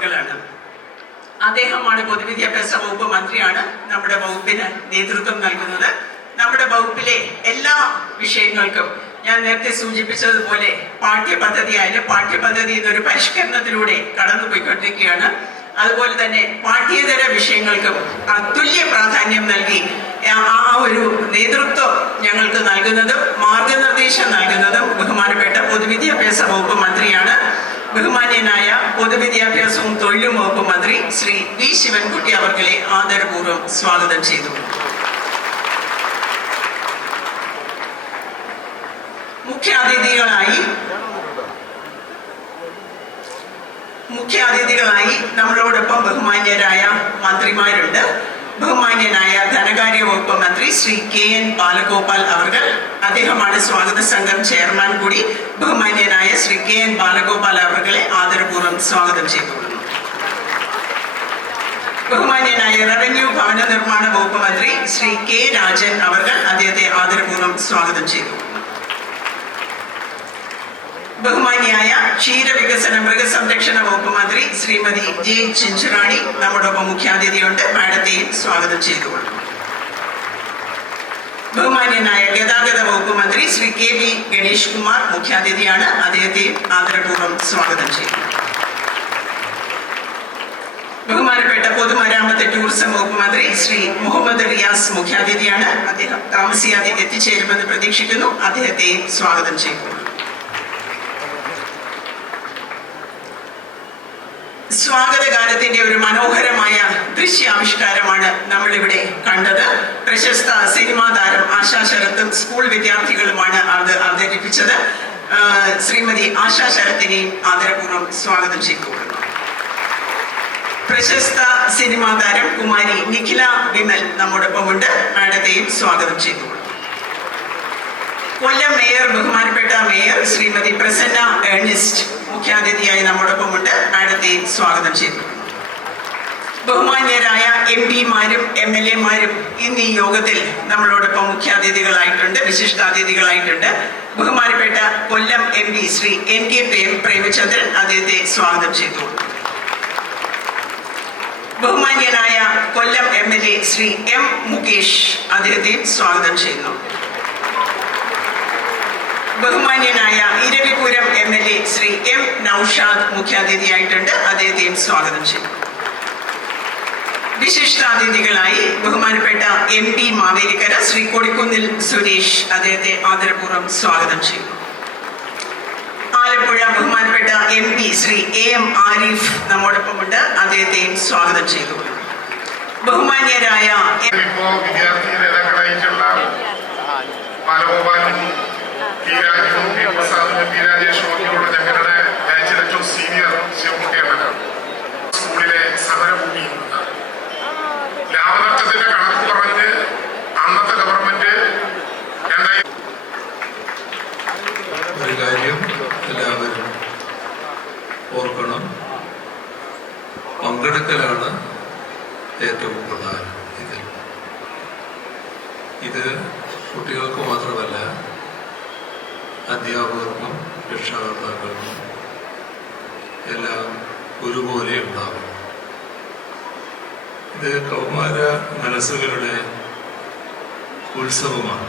മകളാണ് അദ്ദേഹമാണ് പൊതുവിദ്യാഭ്യാസ വകുപ്പ് മന്ത്രിയാണ്. നമ്മുടെ വകുപ്പിന് നേതൃത്വം നൽകുന്നത്. നമ്മുടെ വകുപ്പിലെ എല്ലാ വിഷയങ്ങൾക്കും ഞാൻ നേരത്തെ സൂചിപ്പിച്ചതുപോലെ പാഠ്യപദ്ധതി ആയാലും പാഠ്യപദ്ധതി എന്നൊരു പരിഷ്കരണത്തിലൂടെ കടന്നുപോയിക്കൊണ്ടിരിക്കുകയാണ്. അതുപോലെ തന്നെ പാഠ്യേതര വിഷയങ്ങൾക്കും അതുല്യ പ്രാധാന്യം നൽകി ആ- ഒരു നേതൃത്വം ഞങ്ങൾക്ക് നൽകുന്നതും മാർഗനിർദ്ദേശം നൽകുന്നതും ബഹുമാനപ്പെട്ട പൊതുവിദ്യാഭ്യാസ വകുപ്പ് മന്ത്രിയാണ്. ബഹുമാന്യനായ പൊതുവിദ്യാഭ്യാസവും തൊഴിലും വകുപ്പ് മന്ത്രി ശ്രീ വി ശിവൻകുട്ടി അവർകളെ ആദരപൂർവം സ്വാഗതം ചെയ്തു. മുഖ്യാതിഥികളായി മുഖ്യാതിഥികളായി നമ്മളോടൊപ്പം ബഹുമാന്യരായ മന്ത്രിമാരുണ്ട്. ബഹുമാന്യനായ ധനകാര്യ വകുപ്പ് മന്ത്രി ശ്രീ കെ എൻ ബാലഗോപാൽ അവർ അദ്ദേഹമാണ് സ്വാഗത സംഘം ചെയർമാൻ കൂടി. ബഹുമാന്യനായ ശ്രീ കെ എൻ ബാലഗോപാൽ അവർകളെ ആദരപൂർവം സ്വാഗതം ചെയ്തുകൊള്ളുന്നു. ബഹുമാന്യനായ റവന്യൂ ഭവന നിർമ്മാണ വകുപ്പ് മന്ത്രി ശ്രീ കെ രാജൻ അവർ അദ്ദേഹത്തെ ആദരപൂർവം സ്വാഗതം ചെയ്തു. ബഹുമാനിയായ ക്ഷീരവികസന മൃഗസംരക്ഷണ വകുപ്പ് മന്ത്രി ശ്രീമതി ജെ. ചിഞ്ചുറാണി നമ്മോടൊപ്പം മുഖ്യാതിഥിയുണ്ട് മാഡത്തെയും സ്വാഗതം ചെയ്തുകൊള്ളും ബഹുമാന്യനായ ഗതാഗത വകുപ്പ് മന്ത്രി ശ്രീ കെ വി ഗണേഷ് കുമാർ മുഖ്യാതിഥിയാണ്. അദ്ദേഹത്തെയും ആദരപൂർവം സ്വാഗതം ചെയ്യുന്നു. ബഹുമാനപ്പെട്ട പൊതുമരാമത്ത് ടൂറിസം വകുപ്പ് മന്ത്രി ശ്രീ മുഹമ്മദ് റിയാസ് മുഖ്യാതിഥിയാണ്. അദ്ദേഹം താമസിയാതെ എത്തിച്ചേരുമെന്ന് പ്രതീക്ഷിക്കുന്നു. അദ്ദേഹത്തെയും സ്വാഗതം ചെയ്യുന്നു. ഒരു മനോഹരമായ ദൃശ്യാവിഷ്കാരമാണ് നമ്മൾ ഇവിടെ കണ്ടത്. പ്രശസ്ത സിനിമാ താരം ആശാ ശരത്തും സ്കൂൾ വിദ്യാർത്ഥികളുമാണ് അത് അവതരിപ്പിച്ചത്. ശ്രീമതി ആശാ ശരത്തിനെയും ആദരപൂർവം സ്വാഗതം ചെയ്തുകൊള്ളുന്നു. പ്രശസ്ത സിനിമാ താരം കുമാരി നിഖില വിമൽ നമ്മോടൊപ്പമുണ്ട് മാഡത്തെയും സ്വാഗതം ചെയ്തുകൊള്ളുന്നു. കൊല്ലം മേയർ ബഹുമാനപ്പെട്ട മേയർ ശ്രീമതി പ്രസന്ന ഏണിസ്റ്റ് മുഖ്യാതിഥിയായി നമ്മോടൊപ്പമുണ്ട് മാഡത്തെയും സ്വാഗതം ചെയ്തു. ബഹുമാന്യരായ എം പിമാരും എം എൽ എമാരും ഇന്ന് ഈ യോഗത്തിൽ നമ്മളോടൊപ്പം മുഖ്യാതിഥികളായിട്ടുണ്ട് വിശിഷ്ടാതിഥികളായിട്ടുണ്ട്. ബഹുമാനപ്പെട്ട Kollam M P Shri N K Prem Premachandran അദ്ദേഹത്തെ സ്വാഗതം ചെയ്തു. ബഹുമാന്യനായ Kollam M L A Shri M Mukesh അദ്ദേഹത്തെ സ്വാഗതം ചെയ്യുന്നു. ബഹുമാന്യനായ Eravipuram M L A Shri M Noushad മുഖ്യാതിഥിയായിട്ടുണ്ട് അദ്ദേഹത്തെയും സ്വാഗതം ചെയ്യും വിശിഷ്ടാതിഥികളായി ബഹുമാനപ്പെട്ട എം പി മാവേലിക്കര ശ്രീ കൊടിക്കുന്നിൽ സുരേഷ് അദ്ദേഹത്തെ ആദരപൂർവം സ്വാഗതം ചെയ്യുന്നു. ആലപ്പുഴ ബഹുമാനപ്പെട്ട M P Shri A M Arif നമ്മോടൊപ്പമുണ്ട് അദ്ദേഹത്തെയും സ്വാഗതം ചെയ്തു ബഹുമാന്യരായ ഇപ്പോ വിദ്യാർത്ഥി നേതാക്കളായിട്ടുള്ള ബാലഗോപാലും പി രാജുവും പ്രസാദും പി രാജേഷും അധ്യാപകർക്കും രക്ഷാകർത്താക്കൾക്കും എല്ലാം ഒരുപോലെ ഉണ്ടാകും ഇത് കൗമാര മനസ്സുകളുടെ ഉത്സവമാണ്.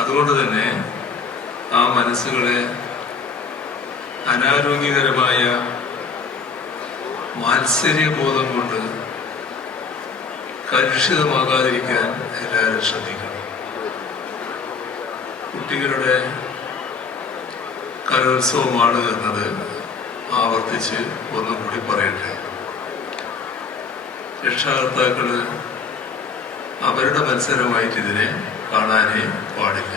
അതുകൊണ്ട് തന്നെ ആ മനസ്സുകളെ അനാരോഗ്യകരമായ മാത്സര്യബോധം കൊണ്ട് കലുഷിതമാകാതിരിക്കാൻ എല്ലാവരും ശ്രദ്ധിക്കണം. കുട്ടികളുടെ കലോത്സവമാണ് എന്നത് ആവർത്തിച്ച് ഒന്നും കൂടി പറയട്ടെ. രക്ഷാകർത്താക്കൾ അവരുടെ മത്സരമായിട്ട് ഇതിനെ കാണാനേ പാടില്ല.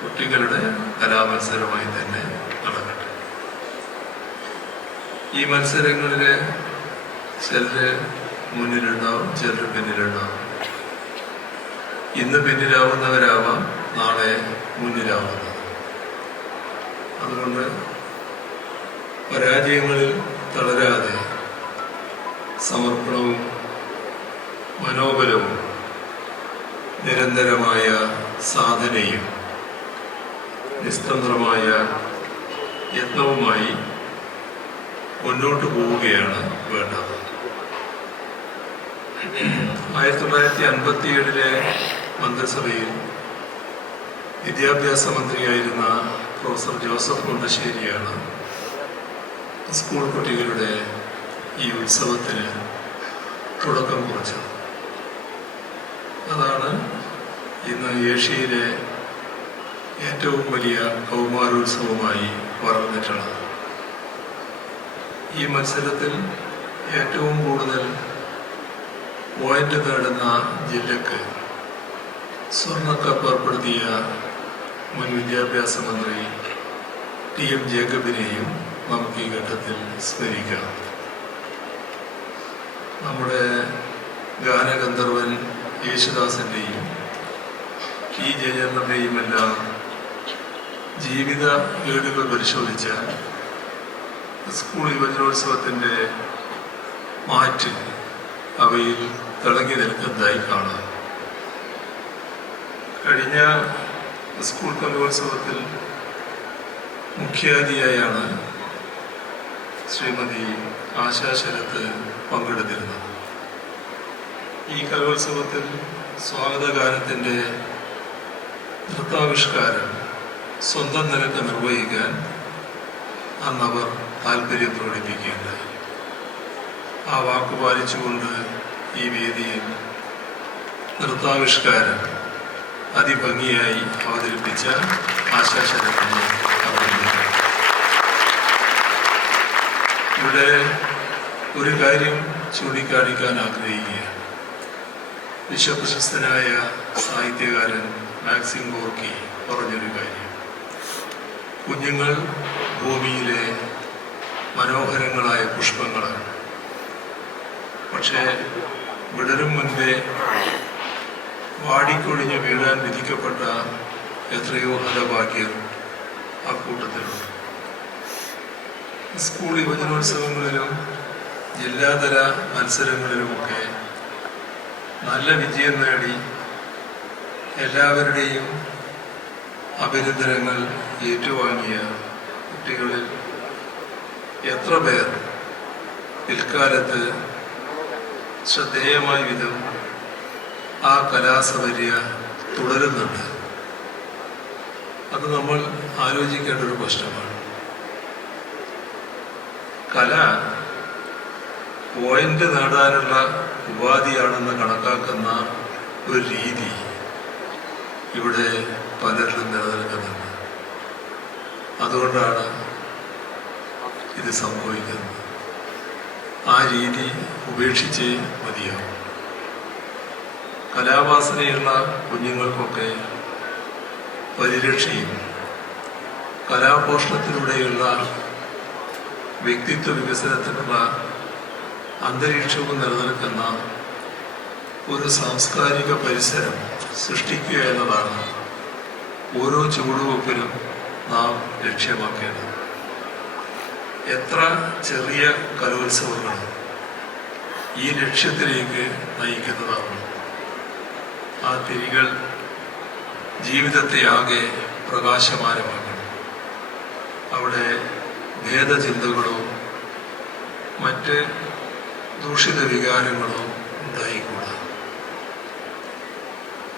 കുട്ടികളുടെ കലാമത്സരമായി തന്നെ നടക്കട്ടെ. ഈ മത്സരങ്ങളിൽ ചിലര് മുന്നിലുണ്ടാവും ചിലർ പിന്നിലുണ്ടാവും. ഇന്ന് പിന്നിലാവുന്നവരാവാം നാളെ മുന്നിലാവുന്നത് അതുകൊണ്ട് പരാജയങ്ങളിൽ തളരാതെ സമർപ്പണവും മനോബലവും നിരന്തരമായ സാധനയും നിസ്തന്ത്രമായ യത്നവുമായി മുന്നോട്ട് പോവുകയാണ് വേണ്ടത്. ആയിരത്തി തൊള്ളായിരത്തി അൻപത്തി ഏഴിലെ മന്ത്രിസഭയിൽ വിദ്യാഭ്യാസ മന്ത്രിയായിരുന്ന പ്രൊഫസർ ജോസഫ് മുണ്ടശ്ശേരിയാണ് സ്കൂൾ കുട്ടികളുടെ ഈ ഉത്സവത്തിന് തുടക്കം കുറിച്ചത്. അതാണ് ഇന്ന് ഏഷ്യയിലെ ഏറ്റവും വലിയ കൗമാരോത്സവമായി വളർന്നിട്ടുള്ളത്. ഈ മത്സരത്തിൽ ഏറ്റവും കൂടുതൽ പോയിന്റ് നേടുന്ന ജില്ലക്ക് സ്വർണക്കപ്പ് ഏർപ്പെടുത്തിയ മുൻ വിദ്യാഭ്യാസ മന്ത്രി ടി എം ജേക്കബിനെയും നമുക്ക് ഈ ഘട്ടത്തിൽ സ്മരിക്കാം. നമ്മുടെ ഗാനഗന്ധർവൻ യേശുദാസിന്റെയും ടി ജയചന്ദ്രന്റെയും എല്ലാം ജീവിത ഏടുകൾ പരിശോധിച്ചാൽ സ്കൂൾ യുവജനോത്സവത്തിന്റെ മാറ്റ് അവയിൽ തിളങ്ങി നിൽക്കുന്നതായി കാണാം. കഴിഞ്ഞ സ്കൂൾ കലോത്സവത്തിൽ മുഖ്യാതിഥിയായാണ് ശ്രീമതി ആശാശരത്ത് പങ്കെടുത്തിരുന്നത്. ഈ കലോത്സവത്തിൽ സ്വാഗതഗാനത്തിന്റെ നൃത്താവിഷ്കാരം സ്വന്തം നിലയ്ക്ക് നിർവഹിക്കാൻ അന്നവർ താല്പര്യം പ്രകടിപ്പിക്കുകയുണ്ടായി. ആ വാക്ക് പാലിച്ചുകൊണ്ട് ഈ വേദിയിൽ നൃത്താവിഷ്കാരം അതിഭംഗിയായി അവതരിപ്പിച്ച ആശാശരത്തിനെ ഇവിടെ ഒരു കാര്യം ചൂണ്ടിക്കാണിക്കാൻ ആഗ്രഹിക്കുകയാണ്. വിശ്വപ്രശസ്തനായ സാഹിത്യകാരൻ മാക്സിം ഗോർക്കി പറഞ്ഞൊരു കാര്യം. കുഞ്ഞുങ്ങൾ ഭൂമിയിലെ മനോഹരങ്ങളായ പുഷ്പങ്ങളാണ്. പക്ഷേ വിടരും മുൻപേ വാടിക്കൊഴിഞ്ഞ് വീഴാൻ വിധിക്കപ്പെട്ട എത്രയോ ഹതഭാഗ്യർ ആ കൂട്ടത്തിലുണ്ട്. സ്കൂൾ യുവജനോത്സവങ്ങളിലും ജില്ലാതല മത്സരങ്ങളിലുമൊക്കെ നല്ല വിജയം നേടി എല്ലാവരുടെയും അഭിനന്ദനങ്ങൾ ഏറ്റുവാങ്ങിയ കുട്ടികളിൽ എത്ര പേർ പിൽക്കാലത്ത് ശ്രദ്ധേയമായ വിധം ആ കലാസവര്യ തുടരുന്നുണ്ട്. അത് നമ്മൾ ആലോചിക്കേണ്ട ഒരു പ്രശ്നമാണ്. കല പോയിന്റ് നേടാനുള്ള ഉപാധിയാണെന്ന് കണക്കാക്കുന്ന ഒരു രീതി ഇവിടെ പലരിലും നിലനിൽക്കുന്നുണ്ട്. അതുകൊണ്ടാണ് ഇത് സംഭവിക്കുന്നത്. ആ രീതി ഉപേക്ഷിച്ച് മതിയാവും. കലാവാസനയുള്ള കുഞ്ഞുങ്ങൾക്കൊക്കെ പരിരക്ഷയും കലാപോഷണത്തിലൂടെയുള്ള വ്യക്തിത്വ വികസനത്തിനുള്ള അന്തരീക്ഷവും നിലനിൽക്കുന്ന ഒരു സാംസ്കാരിക പരിസരം സൃഷ്ടിക്കുക എന്നതാണ് ഓരോ ചുവടുവെപ്പിലും നാം ലക്ഷ്യമാക്കേണ്ടത്. എത്ര ചെറിയ കലോത്സവങ്ങളും ഈ ലക്ഷ്യത്തിലേക്ക് നയിക്കുന്നതാകുന്നു ആ തിരികൾ ജീവിതത്തെ ആകെ പ്രകാശമാനമാക്കണം അവിടെ ഭേദചിന്തകളോ മറ്റ് ദൂഷിത വികാരങ്ങളോ ഉണ്ടായിക്കൂടാ.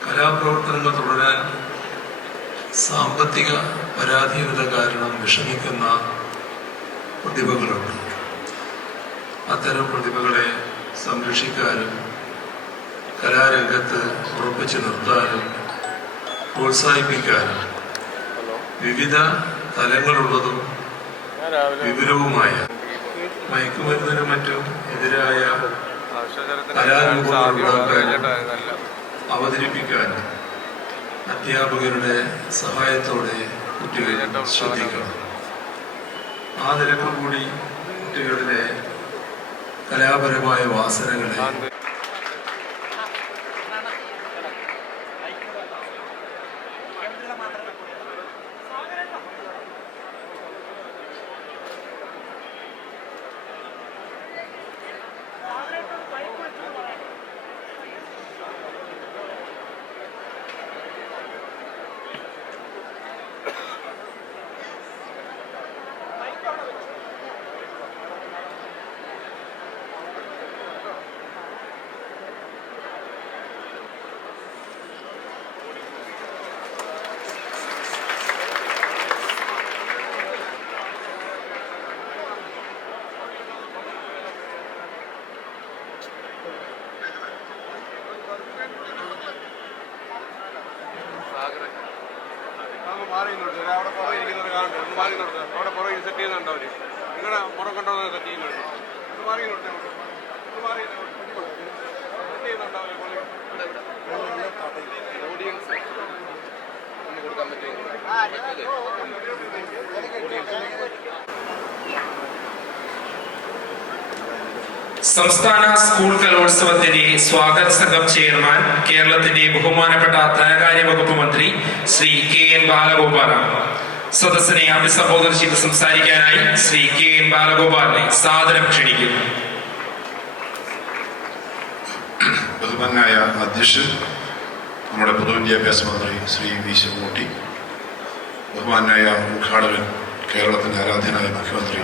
കലാപ്രവർത്തനങ്ങൾ തുടരാൻ സാമ്പത്തിക പരാധീനത കാരണം വിഷമിക്കുന്ന പ്രതിഭകളുണ്ട്. അത്തരം പ്രതിഭകളെ സംരക്ഷിക്കാനും കലാരംഗത്ത് ഉറപ്പിച്ചു നിർത്താനും പ്രോത്സാഹിപ്പിക്കാനും വിവിധ തലങ്ങളുള്ളതും വിപുലവുമായ മയക്കുമരുന്നിനും മറ്റും എതിരായ അവതരിപ്പിക്കാനും അധ്യാപകരുടെ സഹായത്തോടെ കുട്ടികൾ ശ്രദ്ധിക്കണം. ആ നിരക്ക് കൂടി കുട്ടികളിലെ കലാപരമായ വാസനകളെ സംസ്ഥാന സ്കൂൾ കലോത്സവത്തിന്റെ സ്വാഗത സംഘം ചെയർമാൻ കേരളത്തിന്റെ ബഹുമാനപ്പെട്ട ധനകാര്യ വകുപ്പ് മന്ത്രി ശ്രീ കെ എൻ ബാലഗോപാലാണ്. സദസ്സിനെ അഭിസംബോധന ചെയ്ത് സംസാരിക്കാനായി ശ്രീ കെ എൻ ബാലഗോപാലിനെ സാദരം ക്ഷണിക്കുന്നു. ബഹുമാനായ അധ്യക്ഷൻ നമ്മുടെ പൊതുവിദ്യാഭ്യാസ മന്ത്രി ശ്രീ വി ശിവമൂട്ടി ബഹുമാനായ ഉദ്ഘാടകൻ കേരളത്തിന്റെ ആരാധ്യനായ മുഖ്യമന്ത്രി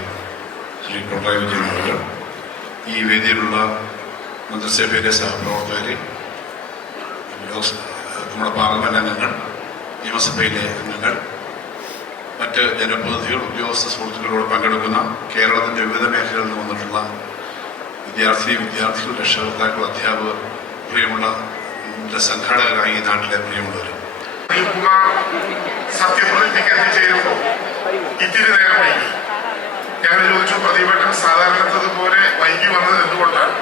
ശ്രീ പിണറായി വിജയൻ അവർ ഈ വേദിയിലുള്ള മന്ത്രിസഭയിലെ സഹപ്രവർത്തകർ നമ്മുടെ പാർലമെന്റ് അംഗങ്ങൾ നിയമസഭയിലെ അംഗങ്ങൾ മറ്റ് ജനപ്രതിനിധികൾ ഉദ്യോഗസ്ഥ സുഹൃത്തുക്കളോട് പങ്കെടുക്കുന്ന കേരളത്തിന്റെ വിവിധ മേഖലകളിൽ നിന്ന് വന്നിട്ടുള്ള വിദ്യാർത്ഥി വിദ്യാർത്ഥികൾ രക്ഷകർത്താക്കൾ അധ്യാപകർ പ്രിയമുള്ള സംഘാടകരായി ഈ നാട്ടിലെ പ്രിയമുള്ളവർ സത്യപ്രതിജ്ഞയ്ക്ക് ഞങ്ങൾ ചോദിച്ചു പ്രതിപക്ഷം സാധാരണത്തതുപോലെ വൈകി വന്നത് എന്തുകൊണ്ടാണ്?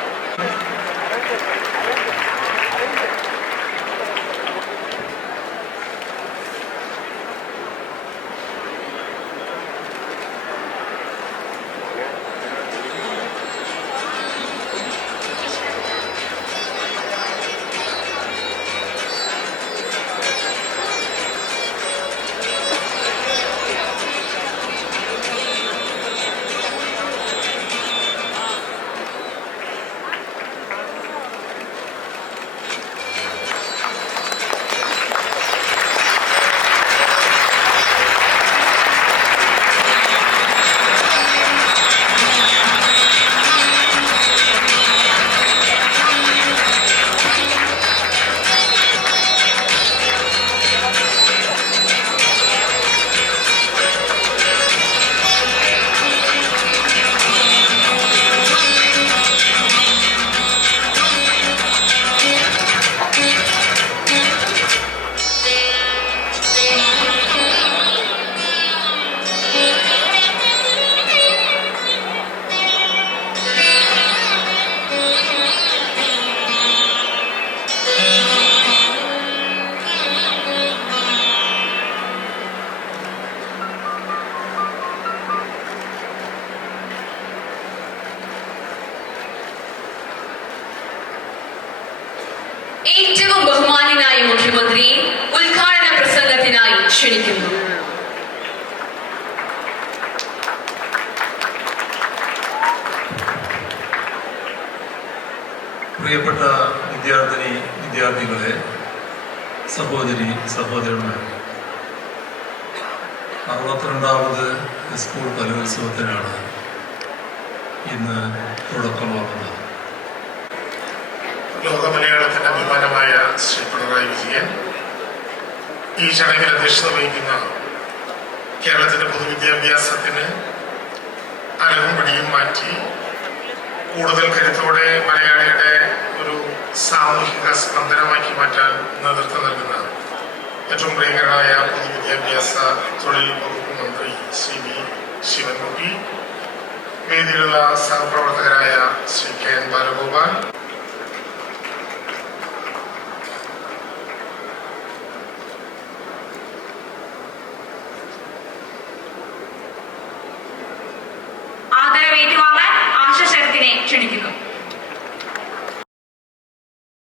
ക്ഷണിക്കുന്നു. പ്രിയപ്പെട്ട വിദ്യാർത്ഥിനി വിദ്യാർത്ഥികളെ സഹോദരി സഹോദരന്മാർ അറുപത്തിരണ്ടാമത് സ്കൂൾ കലോത്സവത്തിനാണ് ഇന്ന് തുടക്കമാകുന്നത്. ലോക മലയാളത്തിന്റെ അഭിമാനമായ ശ്രീ പിണറായി വിജയൻ ഈ ചടങ്ങിൽ അധ്യക്ഷത വഹിക്കുന്ന കേരളത്തിന്റെ പൊതുവിദ്യാഭ്യാസത്തിന് അലവും പിടിയും മാറ്റി കൂടുതൽ കരുത്തോടെ മലയാളിയുടെ ഒരു സാമൂഹിക സ്പന്ദനമാക്കി മാറ്റാൻ നേതൃത്വം നൽകുന്ന ഏറ്റവും പ്രിയങ്കരനായ പൊതുവിദ്യാഭ്യാസ തൊഴിൽ വകുപ്പ് മന്ത്രി ശ്രീ വി ശിവൻകുട്ടി വേദിയിലുള്ള സഹപ്രവർത്തകരായ ശ്രീ കെ